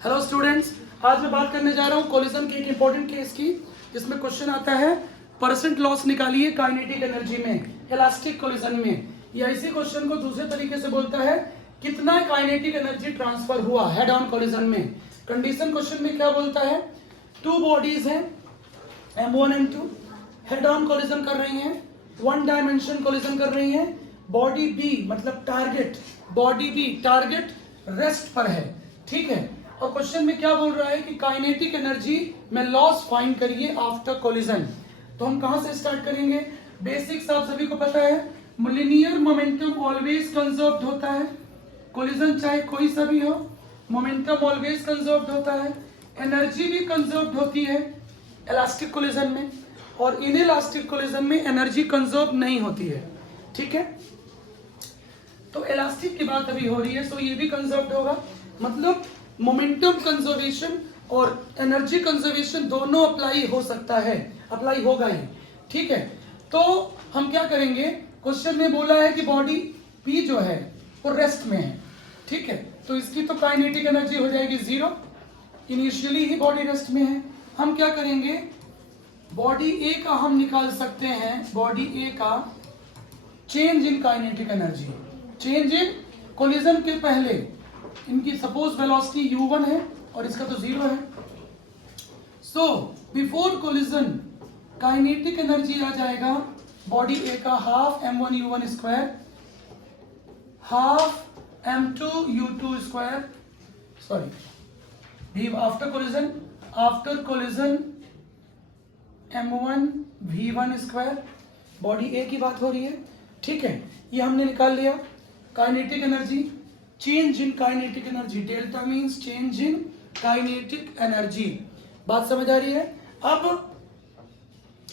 Hello students, आज मैं बात करने जा रहा हूँ कोलिजन के एक इंपॉर्टेंट केस की, जिसमें क्वेश्चन आता है परसेंट लॉस निकालिए काइनेटिक एनर्जी में इलास्टिक कोलिजन में, या इसी क्वेश्चन को दूसरे तरीके से बोलता है कितना काइनेटिक एनर्जी ट्रांसफर हुआ हेड ऑन कोलिजन में। कंडीशन क्वेश्चन में क्या बोलता है, टू बॉडीज हैं M1 M2 head on collision कर रही हैं, वन डायमेंशन कोलिजन कर रही हैं, बॉडी बी मतलब target, body be target rest पर है, ठीक है। और क्वेश्चन में क्या बोल रहा है कि काइनेटिक एनर्जी में लॉस फाइंड करिए आफ्टर कोलिजन। तो हम कहां से स्टार्ट करेंगे, बेसिक्स आप सभी को पता है, लीनियर मोमेंटम ऑलवेज कंजर्व्ड होता है, कोलिजन चाहे कोई सा भी हो मोमेंटम ऑलवेज कंजर्व्ड होता है, एनर्जी भी कंजर्व्ड होती है इलास्टिक कोलिजन में, और इन इलास्टिक कोलिजन में एनर्जी कंजर्व नहीं होती है, ठीक है। तो इलास्टिक की बात अभी हो रही है, सो ये भी कंजर्व्ड होगा, मतलब मोमेंटम कंजर्वेशन और एनर्जी कंजर्वेशन दोनों अप्लाई हो सकता है, अप्लाई होगा ही, ठीक है। तो हम क्या करेंगे, क्वेश्चन में बोला है कि बॉडी पी जो है वो रेस्ट में है, ठीक है, तो इसकी तो काइनेटिक एनर्जी हो जाएगी जीरो, इनिशियली ही बॉडी रेस्ट में है। हम क्या करेंगे, बॉडी ए का हम निकाल सकते हैं, बॉडी ए का change in kinetic energy, change in collision के पहले इनकी सपोज वेलोसिटी u1 है और इसका तो जीरो है, so before collision kinetic energy आ जाएगा बॉडी ए का half m1 u1 square half m2 u2 square, sorry after collision m1 v1 square, body A की बात हो रही है, ठीक है। ये हमने निकाल लिया kinetic energy, change in kinetic energy, delta means change in kinetic energy, बात समझ आ रही है। अब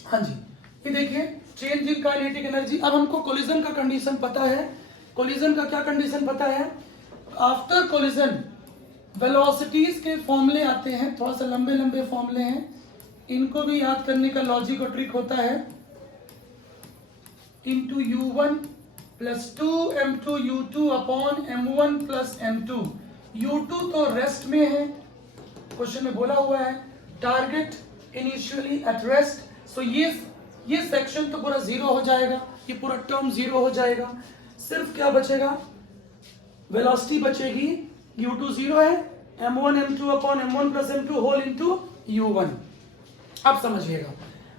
हाँ जी, ये देखिए चेंज इन काइनेटिक एनर्जी। अब हमको कोलिजन का कंडीशन पता है, कोलिजन का क्या कंडीशन पता है, आफ्टर कोलिजन वेलोसिटीज के फॉर्मूले आते हैं, थोड़ा सा लंबे लंबे फॉर्मूले हैं, इनको भी याद करने का लॉजिक और ट्रिक होता है, into u1 plus 2m2 u2 upon m1 plus m2, u2 तो रेस्ट में है, क्वेश्चन में बोला हुआ है टारगेट इनिशियली एट रेस्ट, सो ये सेक्शन तो पूरा जीरो हो जाएगा, ये पूरा टर्म जीरो हो जाएगा, सिर्फ क्या बचेगा, वेलोसिटी बचेगी, u2 जीरो है, m1 m2 upon m1 plus m2 whole into u1। अब समझिएगा,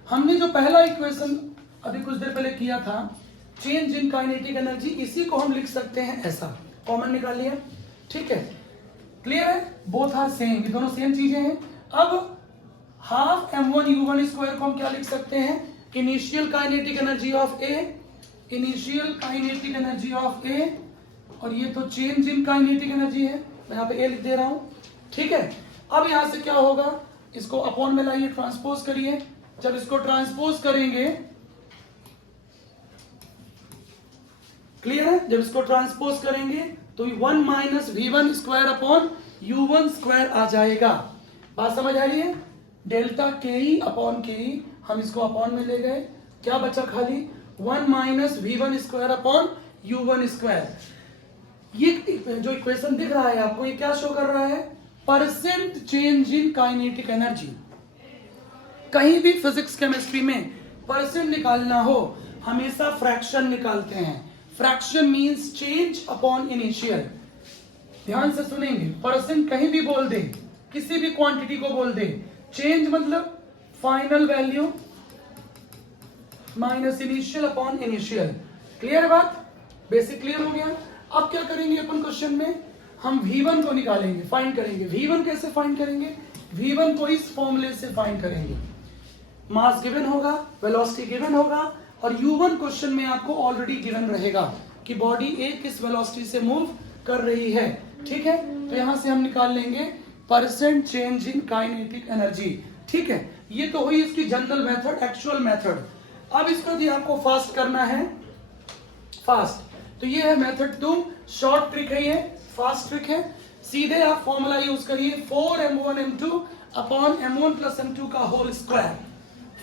हमने जो पहला इक्वेशन अभी कुछ देर पहले किया था, चेंज इन काइनेटिक एनर्जी, इसी को हम लिख सकते हैं ऐसा, कॉमन निकाल लिया, ठीक है, क्लियर है, बोथ आर सेम, ये दोनों सेम चीजें हैं। अब हाफ m1 u1 स्क्वायर को हम क्या लिख सकते हैं, initial kinetic energy of A, initial kinetic energy of A, और ये तो चेंज इन काइनेटिक एनर्जी है, मैं यहाँ पे ए लिख दे रहा हूं, ठीक है। अब यहां से क्या होगा, इसको अपॉन में लाइए, ट्रांसपोज करिए, जब इसको ट्रांसपोज करेंगे, क्लियर है, जब इसको ट्रांसपोज करेंगे तो 1 minus v1 square upon u1 square आ जाएगा, बात समझ आ रही है, डेल्टा के ई अपॉन के ई, हम इसको अपॉन में ले गए, क्या बचा खाली 1 minus v1 square upon u1 square. ये जो इक्वेशन दिख रहा है आपको, ये क्या शो कर रहा है, percent change in kinetic energy. कहीं भी फिजिक्स केमिस्ट्री में परसेंट निकालना हो हमेशा फ्रैक्शन निकालते हैं, fraction means change upon initial, ध्यान से सुनेंगे, परसेंट कहीं भी बोल दे, किसी भी क्वांटिटी को बोल दे, चेंज मतलब final value minus initial upon initial, clear बात, बेसिक क्लियर हो गया। अब क्या करेंगे अपन क्वेश्चन में, हम v1 को निकालेंगे, फाइंड करेंगे, v1 कैसे फाइंड करेंगे, v1 को इस फॉर्मूले से फाइंड करेंगे, मास गिवन होगा, वेलोसिटी गिवन होगा, और u1 क्वेश्चन में आपको ऑलरेडी गिवन रहेगा कि बॉडी ए किस वेलोसिटी से मूव कर रही है, ठीक है। तो यहां से हम निकाल लेंगे percent change in kinetic energy, ठीक है। ये तो हुई इसकी जनरल मेथड, एक्चुअल मेथड। अब इसको भी आपको फास्ट करना है, फास्ट, तो ये है मेथड 2, शॉर्ट ट्रिक है, ये फास्ट ट्रिक है, सीधे आप फॉर्मूला यूज करिए 4m1 m2 upon m1 plus m2 का whole square,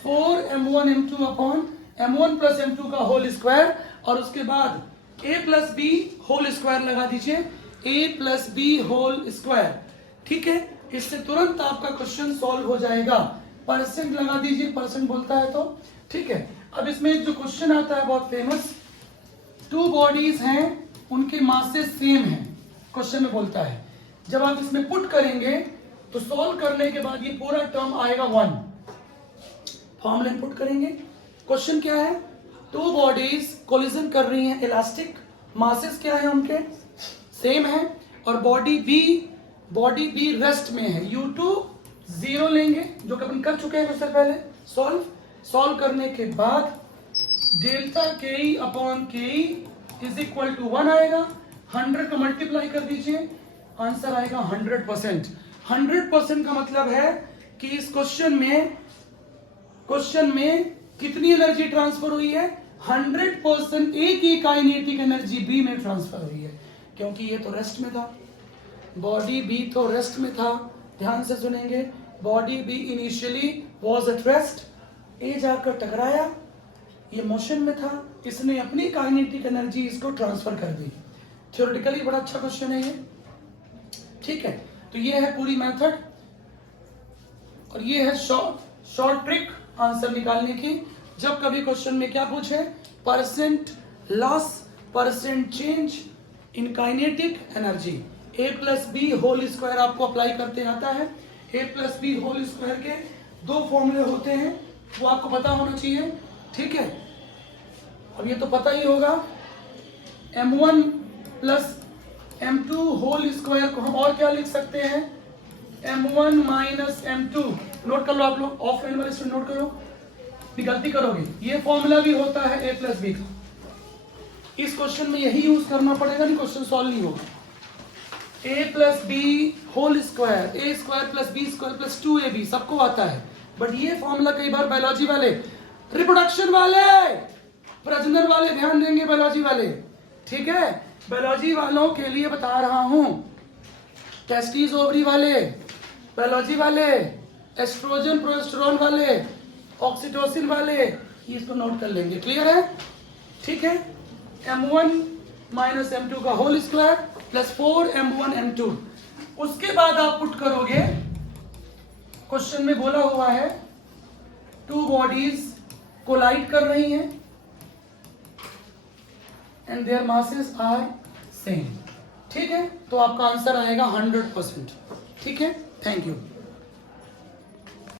4m1 m2 upon m1 plus m2 का होल स्क्वायर, और उसके बाद a plus B whole square लगा दीजिए, a plus B whole square, ठीक है, इससे तुरंत आपका क्वेश्चन सॉल्व हो जाएगा। परसेंट लगा दीजिए, परसेंट बोलता है तो, ठीक है। अब इसमें एक जो क्वेश्चन आता है बहुत फेमस, टू बॉडीज हैं, उनके मासेस सेम हैं, क्वेश्चन में बोलता है। जब आप इसमें पुट करेंगे तो सॉल्व करने के बाद ये पूरा टर्म आएगा 1। फॉर्मूला पुट करेंगे, क्वेश्चन क्या है, टू बॉडीज कोलिजन कर रही हैं इलास्टिक, मासेस क्या है उनके, सेम है, और बॉडी बी रेस्ट में है। U2 0 लेंगे, जो कि अपन कर चुके हैं उससे पहले। सॉल्व करने के बाद डेल्टा के अपॉन के इज इक्वल टू 1 आएगा। 100 का मल्टीप्लाई कर दीजिए, आंसर आएगा 100%। 100% का मतलब है कि इस क्वेश्चन में कितनी एनर्जी ट्रांसफर हुई है, 100% ए की काइनेटिक एनर्जी बी में ट्रांसफर हुई है, क्योंकि ये तो रेस्ट में था, बॉडी बी तो रेस्ट में था। ध्यान से सुनेंगे, body B initially was at rest, A जाकर टकराया, ये मोशन में था, इसने अपनी काइनेटिक एनर्जी इसको ट्रांसफर कर दी। थ्योरेटिकली बड़ा अच्छा क्वेश्चन है ये, ठीक है। तो ये है पूरी मेथड, और ये है शॉर्ट ट्रिक आंसर निकालने की। जब कभी क्वेश्चन में क्या पूछे, percent loss, percent change in kinetic energy, a plus B whole square आपको अप्लाई करते आता है। a plus B whole square के 2 फॉर्मूले होते हैं, वो आपको पता होना चाहिए, ठीक है। अब ये तो पता ही होगा, m1 plus m2 whole square को हम और क्या लिख सकते हैं, m1 माइनस m2। नोट कर लो आप लोग, ऑफलाइन वाले स्टूडेंट नोट करो, गलती करोगे। ये फॉर्मूला भी होता है a प्लस बी का, इस क्वेश्चन में यही यूज करना पड़ेगा, नहीं क्वेश्चन सॉल्व नहीं होगा। a plus B whole square, A square plus B square plus 2ab सबको आता है, बट ये फॉर्मूला कई बार बायोलॉजी वाले, रिप्रोडक्शन वाले, प्रजनन वाले ध्यान देंगे, बायोलॉजी वाले, ठीक है। बायोलॉजी वालों के लिए बता रहा हूं, टेस्टिस ओवरी वाले, बायोलॉजी वाले, एस्ट्रोजन प्रोजेस्टेरोन वाले, ऑक्सीटोसिन वाले, इसको नोट कर लेंगे, क्लियर है, ठीक है। m1 माइनस m2 का whole square plus 4m1 m2, उसके बाद आप पुट करोगे, क्वेश्चन में बोला हुआ है टू बॉडीज कोलाइड कर रही हैं and their masses are same, ठीक है। तो आपका आंसर आएगा 100%, ठीक है। Thank you.